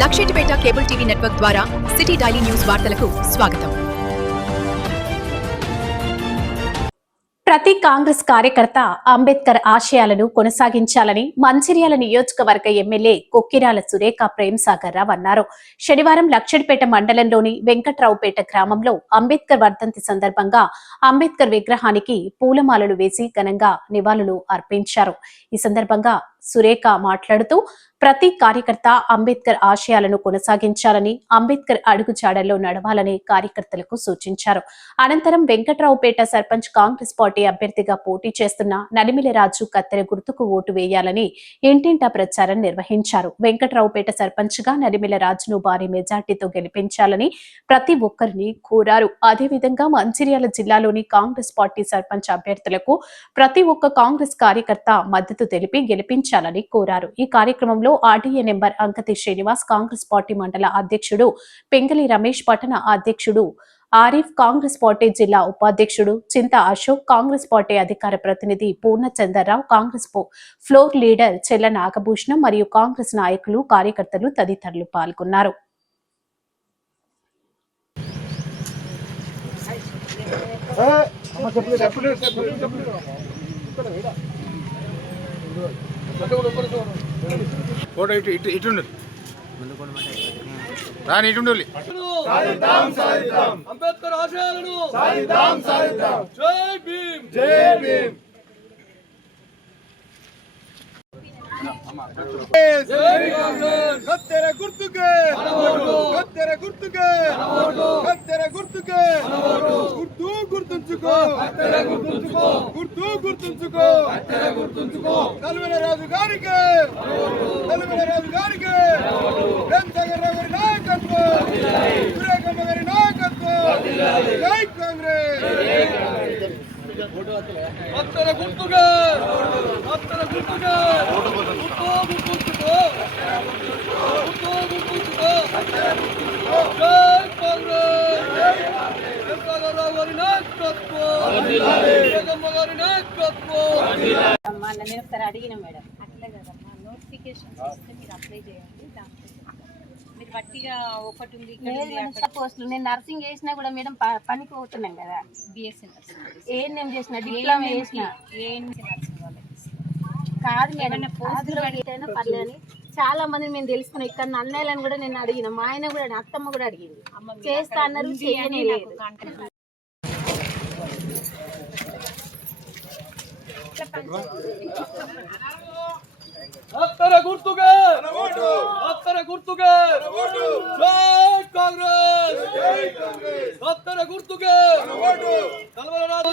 Luxettipet cable TV network ద్వారా city daily news వార్తలకు స్వాగతం. ప్రతి కాంగ్రెస్ కార్యకర్త అంబేద్కర్ ఆశయాలను కొనసాగించాలని మంచిర్యాల నియోజకవర్గ ఎమ్మెల్యే కొక్కిరాల సురేఖ ప్రేమ్సాగర్ రావు అన్నారు. శనివారం లక్షడిపేట మండలంలోని వెంకట్రావుపేట గ్రామంలో అంబేద్కర్ వర్ధంతి సందర్భంగా అంబేద్కర్ విగ్రహానికి పూలమాలలు వేసి ఘనంగా నివాళులు అర్పించారు. ఈ సందర్భంగా సురేఖ మాట్లాడుతూ ప్రతి కార్యకర్త అంబేద్కర్ ఆశయాలను కొనసాగించాలని అంబేద్కర్ అడుగుజాడల్లో నడవాలని కార్యకర్తలకు సూచించారు. అనంతరం వెంకట్రావుపేట సర్పంచ్ కాంగ్రెస్ పార్టీ అభ్యర్థిగా పోటీ చేస్తున్న నలిమిల రాజు కత్తెర గుర్తుకు ఓటు వేయాలని ఇంటింటా ప్రచారం నిర్వహించారు. వెంకట్రావుపేట సర్పంచ్గా నలిమిల రాజును భారీ మెజార్టీతో గెలిపించాలని ప్రతి ఒక్కరిని కోరారు. అదేవిధంగా మంచిర్యాల జిల్లాలోని కాంగ్రెస్ పార్టీ సర్పంచ్ అభ్యర్థులకు ప్రతి ఒక్క కాంగ్రెస్ కార్యకర్త మద్దతు తెలిపి గెలిపించాలని కోరారు. ఈ కార్యక్రమంలో RDA number Ankathi Srinivas Congress party మండల అధ్యక్షుడు పెంగలి రమేష్ పట్టణ అధ్యక్షుడు ఆరిఫ్ కాంగ్రెస్ పార్టీ జిల్లా ఉపాధ్యక్షుడు చింత అశోక్ కాంగ్రెస్ పార్టీ అధికార ప్రతినిధి పూర్ణచంద్రరావు కాంగ్రెస్ ఫ్లోర్ లీడర్ చెల్ల నాగభూషణం మరియు కాంగ్రెస్ నాయకులు కార్యకర్తలు తదితరులు పాల్గొన్నారు. ఫోటో ఇటు ఇటు ఇటు ఉండు. రాని ఇటు ఉండు. అంబేద్కర్ ఆశయాలను సాధిద్దాం సాధిద్దాం జై భీమ్. జై భీమ్ జై కాంగ్రెస్ కత్తెర గుర్తుకే కత్తెర గుర్తుకే కత్తెర గుర్తుకే గుర్తు గుర్తుంచుకో గుర్తు గుర్తుంచుకో నలుగుల రాజు గారికి నలుగుల రాజు గారికి వెంకటరావు గారి నాయకత్వం సురేఖమ్మ గారి నాయకత్వం జై కాంగ్రెస్ గుర్తుగా గుర్తుగా గుర్తు గుర్తుంచుకో గుర్తు గుర్తుంచుకో జై కాంగ్రెస్ వెంకటరావు గారి నాయకత్వం జగమ్మ గారి నాయకత్వం మొన్న నేను ఒకసారి అడిగిన మేడం. అట్లే కదమ్మా నోటిఫికేషన్స్ ఇస్తే మీరు అప్లై చేయండి దాంట్లో. మీరు ఒకటి ఉంది పోస్టులు నేను నర్సింగ్ చేసినా కూడా మేడం పనికి పోతున్నాం కదా. బిఎస్సీ నర్సింగ్ చేసిన? డిప్లొమా చేసిన? నర్సింగ్ కాదు మేడం పోస్టులు పర్లేదని చాలా మంది మేము తెలుసుకున్నాం. ఇక్కడ అన్నయ్యలను కూడా నేను అడిగిన. మా ఆయన కూడా అత్తమ్మ కూడా అడిగింది చేస్తా అన్నారు లేదు అత్తర గుర్తుగా అత్తర గుర్తుగా జై కాంగ్రెస్ అత్తర గుర్తుగా కలవరరాదు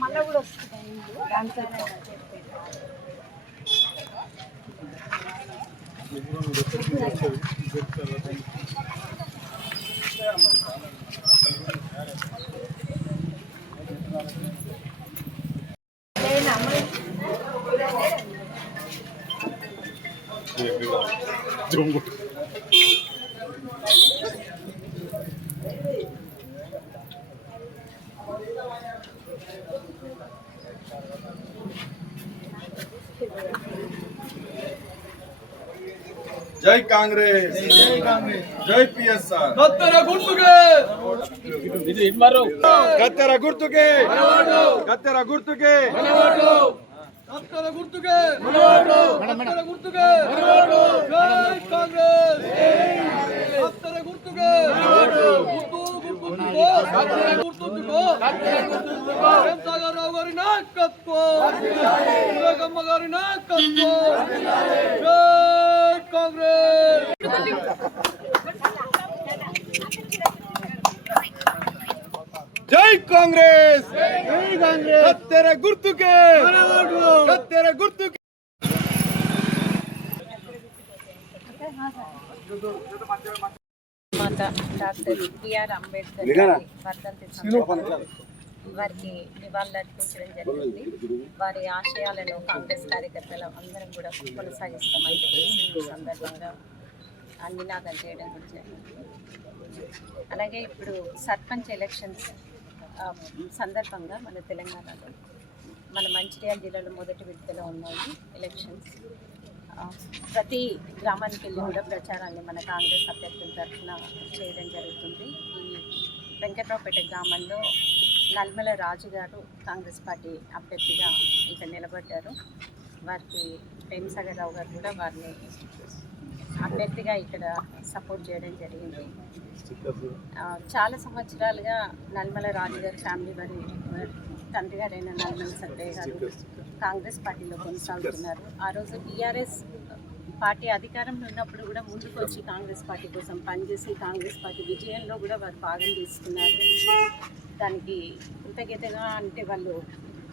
మళ్ళీ కూడా వస్తుంది. దాంతో జై కాంగ్రెస్. జై పిఎస్ఆర్. అత్తర గుర్తుగా కత్తెర గుర్తుకే. కత్తెర గుర్తుకే. కత్తెర గుర్తుకే. కత్తెర గుర్తుకే. జై కాంగ్రెస్. కత్తెర గుర్తుకే. గుర్తు గుర్తుంచుకో కత్తెర గుర్తుంచుకో గారి నాయకత్వం. వివేకమ్మ గారి నాయకత్వం. జై కాంగ్రెస్! జై కాంగ్రెస్! కత్తెర గుర్తుకే! కత్తెర గుర్తుకే! మాత డాక్టర్ బిఆర్ అంబేద్కర్ వర్ధంతి వారికి నివాళులు అర్పించడం జరిగింది. వారి ఆశయాలను కాంగ్రెస్ కార్యకర్తలు అందరం కూడా కొనసాగిస్తామని చెప్పేసి సందర్భంగా నినాదం చేయడం కూడా జరిగింది. అలాగే ఇప్పుడు సర్పంచ్ ఎలక్షన్స్ సందర్భంగా మన తెలంగాణలో మన మంచిర్యాల జిల్లాలో మొదటి విడతలో ఉన్నాయి ఎలక్షన్స్ ప్రతి గ్రామానికి వెళ్ళి కూడా ప్రచారాన్ని మన కాంగ్రెస్ అభ్యర్థుల తరఫున చేయడం జరుగుతుంది. ఈ వెంకట్రావుపేట గ్రామంలో నల్మల రాజు గారు కాంగ్రెస్ పార్టీ అభ్యర్థిగా ఇక్కడ నిలబడ్డారు. వారికి ప్రేమసాగర్ రావు గారు కూడా వారిని అభ్యర్థిగా ఇక్కడ సపోర్ట్ చేయడం జరిగింది. చాలా సంవత్సరాలుగా నల్మల రాజు గారి ఫ్యామిలీ వారి తండ్రి గారైన నల్మల సత్తయ్య గారు కాంగ్రెస్ పార్టీలో కొనసాగుతున్నారు. ఆ రోజు టీఆర్ఎస్ పార్టీ అధికారంలో ఉన్నప్పుడు కూడా ముందుకు వచ్చి కాంగ్రెస్ పార్టీ కోసం పనిచేసి కాంగ్రెస్ పార్టీ విజయంలో కూడా వారు భాగం తీసుకున్నారు. దానికి కృతజ్ఞతగా అంటే వాళ్ళు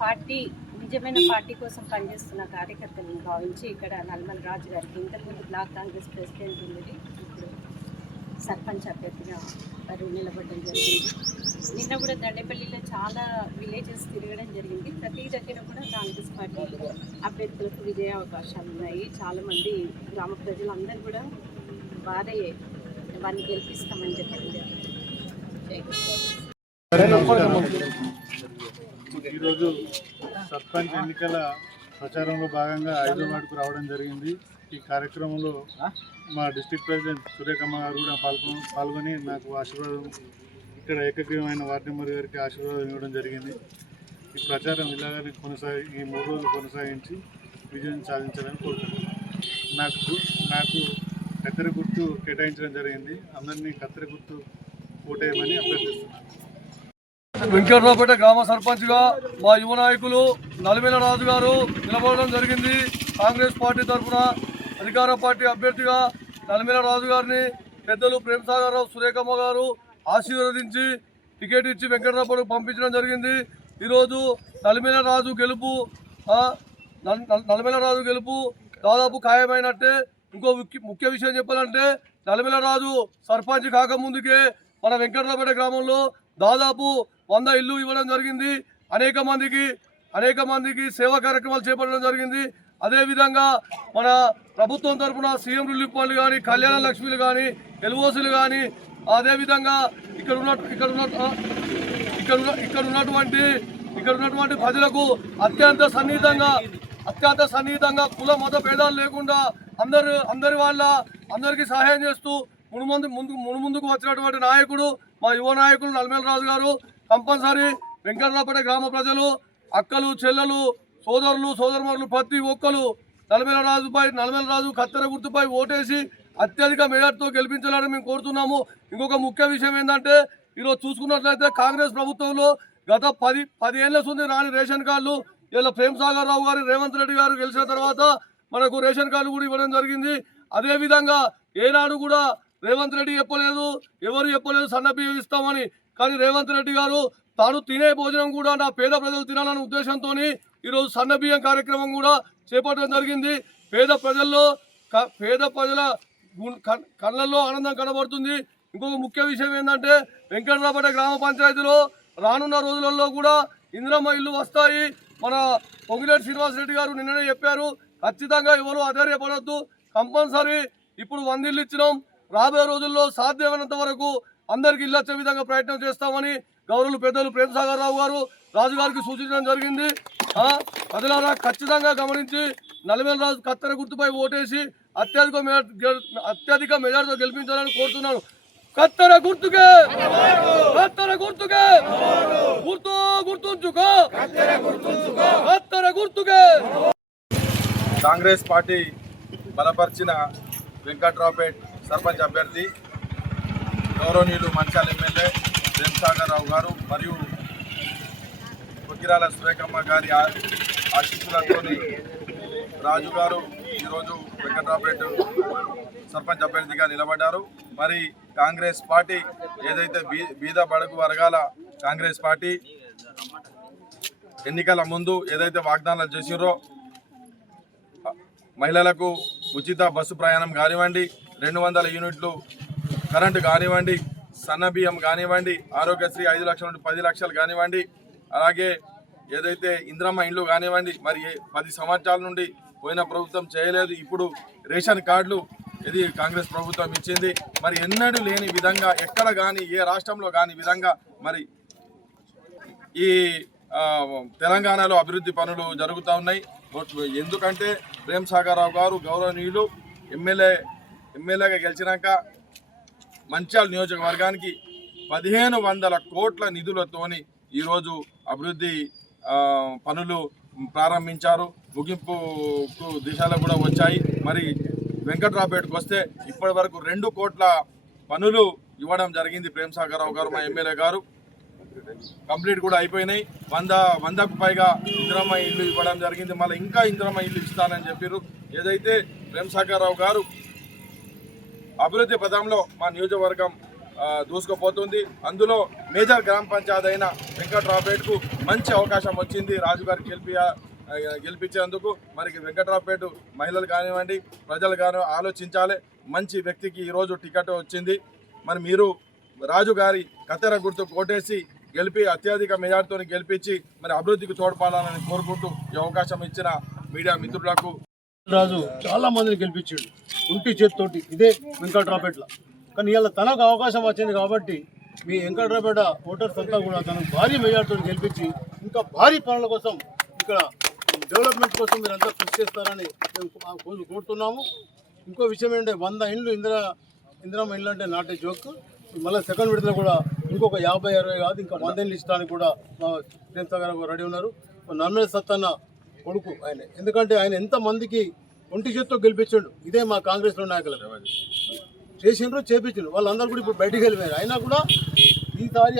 పార్టీ నిజమైన పార్టీ కోసం పనిచేస్తున్న కార్యకర్తలను భావించి ఇక్కడ నల్మల రాజు గారికి ఇంతకుముందు బ్లాక్ కాంగ్రెస్ ప్రెసిడెంట్ ఉండేది. ఇప్పుడు సర్పంచ్ అభ్యర్థిగా వారు నిలబడడం జరిగింది. నిన్న కూడా దండేపల్లిలో చాలా విలేజెస్ తిరగడం జరిగింది. ప్రతి దగ్గర కూడా కాంగ్రెస్ పార్టీ అభ్యర్థులకు విజయ అవకాశాలు ఉన్నాయి. చాలామంది గ్రామ ప్రజలందరూ కూడా వారే వారిని గెలిపిస్తామని చెప్పడం జరిగింది. ఈరోజు సర్పంచ్ ఎన్నికల ప్రచారంలో భాగంగా హైదరాబాద్కు రావడం జరిగింది. ఈ కార్యక్రమంలో మా డిస్ట్రిక్ట్ ప్రెసిడెంట్ సూర్యకమ్మ గారు కూడా పాల్గొని పాల్గొని నాకు ఆశీర్వాదం ఇక్కడ ఏకగ్రీవమైన వార్డు మెంబర్ గారికి ఆశీర్వాదం ఇవ్వడం జరిగింది. ఈ ప్రచారం ఇలాగనే కొనసాగి ఈ మూడు రోజులు కొనసాగించి విజయం సాధించాలని కోరుకుంటున్నాను. నాకు నాకు కత్తెర గుర్తు కేటాయించడం జరిగింది. అందరినీ కత్తెర గుర్తు ఓటేయమని అభ్యర్థిస్తున్నాను. వెంకట్రావుపేట గ్రామ సర్పంచ్గా మా యువ నాయకులు నలిమేల రాజు గారు నిలబడడం జరిగింది. కాంగ్రెస్ పార్టీ తరఫున అధికార పార్టీ అభ్యర్థిగా నలిమేల రాజు గారిని పెద్దలు ప్రేమసాగర్ రావు సురేఖమ్మ గారు ఆశీర్వదించి టికెట్ ఇచ్చి వెంకట్రావుపేటకు పంపించడం జరిగింది. ఈరోజు నలిమేల రాజు గెలుపు నల్- నలిమేల రాజు గెలుపు దాదాపు ఖాయమైనట్టే. ఇంకో ముఖ్య ముఖ్య విషయం చెప్పాలంటే నలిమేల రాజు సర్పంచ్ కాకముందుకే మన వెంకటరావుపేట గ్రామంలో దాదాపు వంద ఇల్లు ఇవ్వడం జరిగింది. అనేక మందికి అనేక మందికి సేవా కార్యక్రమాలు చేపట్టడం జరిగింది. అదేవిధంగా మన ప్రభుత్వం తరఫున సీఎం రిలీఫ్ ఫండ్లు కానీ కళ్యాణ లక్ష్మిలు కానీ ఎల్ఓసీలు కానీ అదేవిధంగా ఇక్కడ ఉన్న ఇక్కడ ఉన్న ఇక్కడ ఇక్కడ ఉన్నటువంటి ఇక్కడ ఉన్నటువంటి ప్రజలకు అత్యంత సన్నిహితంగా అత్యంత సన్నిహితంగా కుల మత భేదాలు లేకుండా అందరు అందరి వాళ్ళ అందరికీ సహాయం చేస్తూ మును ముందు ముందు మును ముందుకు వచ్చినటువంటి నాయకుడు మా యువ నాయకులు నల్మేల రాజు గారు కంపల్సరీ వెంకటరాపేట గ్రామ ప్రజలు అక్కలు చెల్లెలు సోదరులు సోదరుమరులు ప్రతి ఒక్కరు నల్మేల రాజుపై నల్మేల రాజు కత్తెర గుర్తుపై ఓటేసి అత్యధిక మేయర్తో గెలిపించాలని మేము కోరుతున్నాము. ఇంకొక ముఖ్య విషయం ఏంటంటే ఈరోజు చూసుకున్నట్లయితే కాంగ్రెస్ ప్రభుత్వంలో గత పది పది ఏళ్ళ రాని రేషన్ కార్డులు ఇలా ప్రేమ్ సాగర్ రావు గారు రేవంత్ రెడ్డి గారు గెలిచిన తర్వాత మనకు రేషన్ కార్డు కూడా ఇవ్వడం జరిగింది. అదేవిధంగా ఏనాడు కూడా రేవంత్ రెడ్డి చెప్పలేదు ఎవరు చెప్పలేదు సన్న బియ్యం ఇస్తామని. కానీ రేవంత్ రెడ్డి గారు తాను తినే భోజనం కూడా నా పేద ప్రజలు తినాలనే ఉద్దేశంతో ఈరోజు సన్న బియ్యం కార్యక్రమం కూడా చేపట్టడం జరిగింది. పేద ప్రజల్లో క- పేద ప్రజల కళ్ళల్లో ఆనందం కనబడుతుంది. ఇంకొక ముఖ్య విషయం ఏంటంటే వెంకటరాపేట గ్రామ పంచాయతీలో రానున్న రోజులలో కూడా ఇందిరమ్మ ఇల్లు వస్తాయి. మన పొంగిరెడ్డి శ్రీనివాస్ రెడ్డి గారు నిన్ననే చెప్పారు ఖచ్చితంగా ఎవరు ఆధార్యపడద్దు కంపల్సరీ. ఇప్పుడు వంద ఇల్లు ఇచ్చినాం రాబోయే రోజుల్లో సాధ్యమైనంత వరకు అందరికీ ఇల్లొచ్చే విధంగా ప్రయత్నం చేస్తామని గౌరవులు పెద్దలు ప్రేమసాగర్ రావు గారు రాజుగారికి సూచించడం జరిగింది. ప్రజలారా ఖచ్చితంగా గమనించి నలభై రాజు కత్తెర గుర్తుపై ఓటేసి అత్యధిక గెల్- అత్యధిక మెజార్టీతో గెలిపించాలని కోరుతున్నాను. కత్తెర గుర్తుకే! కత్తెర గుర్తుకే! గుర్తు గుర్తుంచుకో! కత్తెర గుర్తుకే! కాంగ్రెస్ పార్టీ బలపరిచిన వెంకట్రావుపేట్ సర్పంచ్ అభ్యర్థి గౌరవనీయులు మంచాల ఎమ్మెల్యే ప్రేమ్సాగర్ రావు గారు మరియు కొక్కిరాల సురేఖమ్మ గారి ఆ- ఆశీస్సులతో రాజు గారు ఈరోజు వెంకట్రాపేట సర్పంచ్ అభ్యర్థిగా నిలబడ్డారు. మరి కాంగ్రెస్ పార్టీ ఏదైతే బీ బీద బడుగు వర్గాల కాంగ్రెస్ పార్టీ ఎన్నికల ముందు ఏదైతే వాగ్దానాలు చేసిరో మహిళలకు ఉచిత బస్సు ప్రయాణం కానివ్వండి రెండు వందల యూనిట్లు కరెంటు కానివ్వండి సన్న బియ్యం కానివ్వండి ఆరోగ్యశ్రీ ఐదు లక్షల నుండి పది లక్షలు కానివ్వండి అలాగే ఏదైతే ఇంద్రమ్మ ఇండ్లు కానివ్వండి మరి ఏ- పది సంవత్సరాల నుండి పోయిన ప్రభుత్వం చేయలేదు ఇప్పుడు రేషన్ కార్డులు ఇది కాంగ్రెస్ ప్రభుత్వం ఇచ్చింది. మరి ఎన్నడూ లేని విధంగా ఎక్కడ కానీ ఏ రాష్ట్రంలో కాని విధంగా మరి ఈ తెలంగాణలో అభివృద్ధి పనులు జరుగుతూ ఉన్నాయి. ఎందుకంటే ప్రేమ్ సాగర్ రావు గారు గౌరవనీయులు ఎమ్మెల్యే ఎమ్మెల్యేగా గెలిచినాక మంచాల నియోజకవర్గానికి పదిహేను వందల కోట్ల నిధులతోని ఈరోజు అభివృద్ధి పనులు ప్రారంభించారు. ముగింపుకు దిశలో కూడా వచ్చాయి. మరి వెంకట్రావుపేటకు వస్తే ఇప్పటి వరకు రెండు కోట్ల పనులు ఇవ్వడం జరిగింది ప్రేమ్ రావు గారు మా ఎమ్మెల్యే గారు. కంప్లీట్ కూడా అయిపోయినాయి. వంద వందకు పైగా ఇంద్రమ్మ ఇల్లు ఇవ్వడం జరిగింది. మళ్ళీ ఇంకా ఇంద్రమ్మ ఇల్లు ఇస్తానని చెప్పారు ఏదైతే ప్రేమసాగర్ రావు గారు అభివృద్ధి పదంలో మా నియోజకవర్గం దూసుకుపోతుంది. అందులో మేజర్ గ్రామ పంచాయతీ అయిన వెంకట్రావుపేటకు మంచి అవకాశం వచ్చింది. రాజుగారు గెలిపి గెలిపించేందుకు మరి వెంకట్రావుపేట మహిళలు కానివ్వండి ప్రజలు కాని ఆలోచించాలి. మంచి వ్యక్తికి ఈరోజు టికెట్ వచ్చింది. మరి మీరు రాజు గారి కత్తెర గుర్తు కోటేసి గెలిపి అత్యధిక మెజార్టీతో గెలిపించి మరి అభివృద్ధికి తోడ్పడాలని కోరుకుంటూ ఈ అవకాశం ఇచ్చిన మీడియా మిత్రులకు రాజు చాలా మందిని గెలిపించాడు. ఉంటి చేతితోటి ఇదే వెంకట్రావుపేటలో కానీ ఇవాళ తనకు అవకాశం వచ్చింది కాబట్టి మీ వెంకట్రాపేట ఓటర్స్ అంతా కూడా తనకు భారీ మెజార్టీతో గెలిపించి ఇంకా భారీ పనుల కోసం ఇక్కడ డెవలప్మెంట్ కోసం మీరు అంతా కృషి చేస్తారని మేము కోరుతున్నాము. ఇంకో విషయం ఏంటంటే వంద ఇండ్లు ఇందిరా ఇందిరమ్మ ఇండ్లు అంటే నాటే జోక్. మళ్ళీ సెకండ్ విడతలో కూడా ఇంకొక యాభై అరవై కాదు ఇంకా వంద ఇండ్లు ఇష్టడానికి కూడా మా ప్రేమ్ సాగర్ గారు రెడీ ఉన్నారు. నర్మల్ సత్తన్న కొడుకు ఆయన. ఎందుకంటే ఆయన ఎంత మందికి ఒంటి చేత్తో గెలిపించాడు ఇదే మా కాంగ్రెస్లో నాయకులు. చేసిండ్రు చేపించిండ్రు. వాళ్ళందరూ కూడా ఇప్పుడు బయటికి వెళ్ళిపోయారు. అయినా కూడా ఈసారి